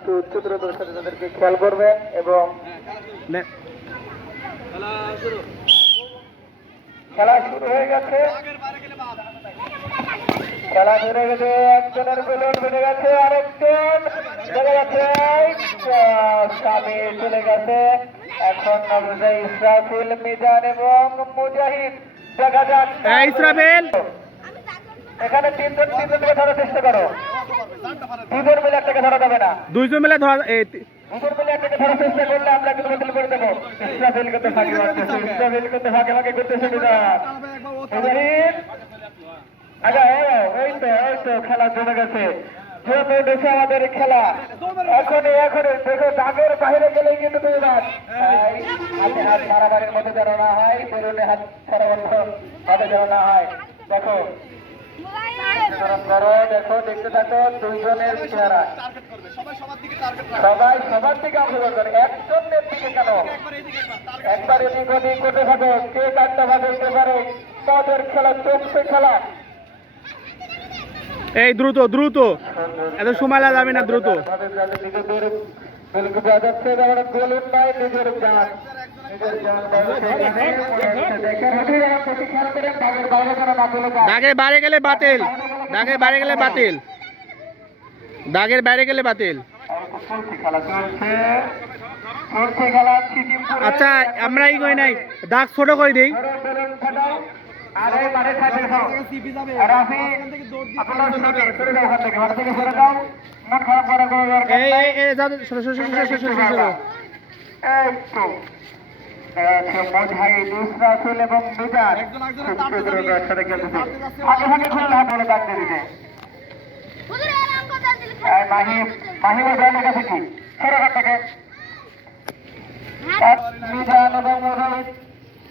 একটু চতুরতার সাথে তাদেরকে খেয়াল করবেন এবং খেলা শুরু হয়ে গেছে। খেলা শুরু হয়ে গেছে, একজনের বেলুন বেড়ে গেছে, আরেকজন চলে গেছে, সামনে চলে গেছে। এখন ইসরাফিল, মিজান এবং মুজাহিদ। দেখা যাক ইসরাফিল, এখানে তিনজনকে ধরার চেষ্টা করো। দুজন মিলে একটাকে ধরা যাবে না, দুইজন মিলে ধরা দুজন মিলে একটাকে ধরার চেষ্টা করলে আমরা কিন্তু বাতিল করে দেবো। ইসরাফিল করতে ফাঁকি মারতেছে, ইসরাফিল করতে ফাঁকে ফাঁকে করতেছে মিজান। মুজাহিদ আচ্ছা, এই তো খেলা জমে গেছে, জমে গেছে আমাদের খেলা। এখন দেখো, দাগের বাইরে গেলেই কিন্তু তুমি হাতে হাত মারামারির মধ্যে যেন না হয়, বেরোনে হাত সরাবন্ধ হাতে যেন না হয়। দেখো দেখো, দেখতে থাকো দুইজনের চেহারা, সবাই সবার দিকে অংশগ্রহণ করে, একজনের দিকে কেন, একবার এদিক ওদিক করতে থাকো, কে কাটতে ভাবতে পারে। তাদের খেলা চলছে, খেলা এই দ্রুত দ্রুত, এত সময় যাবে না, দ্রুত। দাগের বাইরে গেলে বাতিল, দাগের বাইরে গেলে বাতিল, দাগের বাইরে গেলে বাতিল। আচ্ছা, আমরা এই কই নাই, দাগ ছোট করে দেই।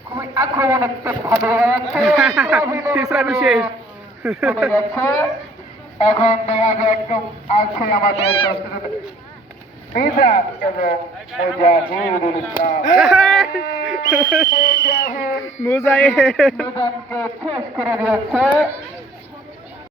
খুবই আক্রমণাত্মক ভাবে এখন একদম আছে আমাদের মিজান এবং মুজাহিদুল ইসলাম। মুজাহিদ মিজানকে শেষ করে দিয়েছে।